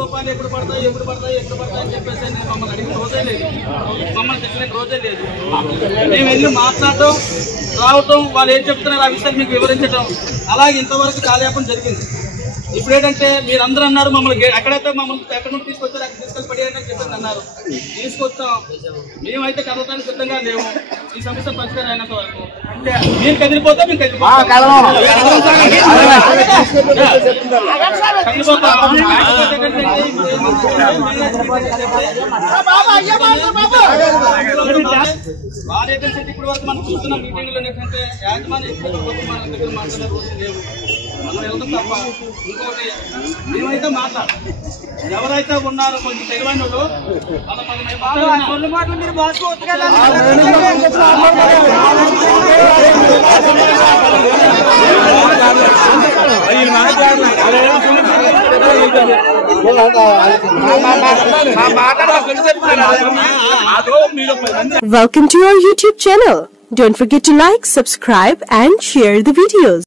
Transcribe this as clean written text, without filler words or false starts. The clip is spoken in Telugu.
రూపాయలు ఎప్పుడు పడతాయి అని చెప్పేసి మమ్మల్ని అడిగిన రోజే లేదు, మమ్మల్ని తెలిసిన రోజే లేదు. మేము వెళ్ళి మాట్లాడటం, రావటం, వాళ్ళు ఏం చెప్తున్నారు ఆ విషయాలు మీకు వివరించడం, అలాగే ఇంతవరకు కాలయాపన జరిగింది. ఇప్పుడు ఏంటంటే మీరందరూ అన్నారు మమ్మల్ని ఎక్కడైతే మమ్మల్ని ఎక్కడి నుండి తీసుకొచ్చారు అక్కడ తీసుకొని పడేయండి అని చెప్పేసి అన్నారు. తీసుకొచ్చాం, మేమైతే కదలటానికి సిద్ధంగా లేవు. ఈ సమస్య పరిష్కారం అయినంత వరకు మీరు కదిలిపోతే మేము కదిలిపోతాం. వారు ఏంటంటే ఇప్పుడు వరకు మనం చూస్తున్న మీటింగ్లో ఏంటంటే యాజమాన్య మన దగ్గర మాట్లాడే రోజు లేవు, మనం వెళ్తాం తప్ప. ఇంకోటి మేమైతే మాట్లాడాలి, ఎవరైతే ఉన్నారో కొంచెం తెలివైన వాళ్ళు మాటలు మీరు Welcome to our YouTube channel. Don't forget to like, subscribe and share the videos.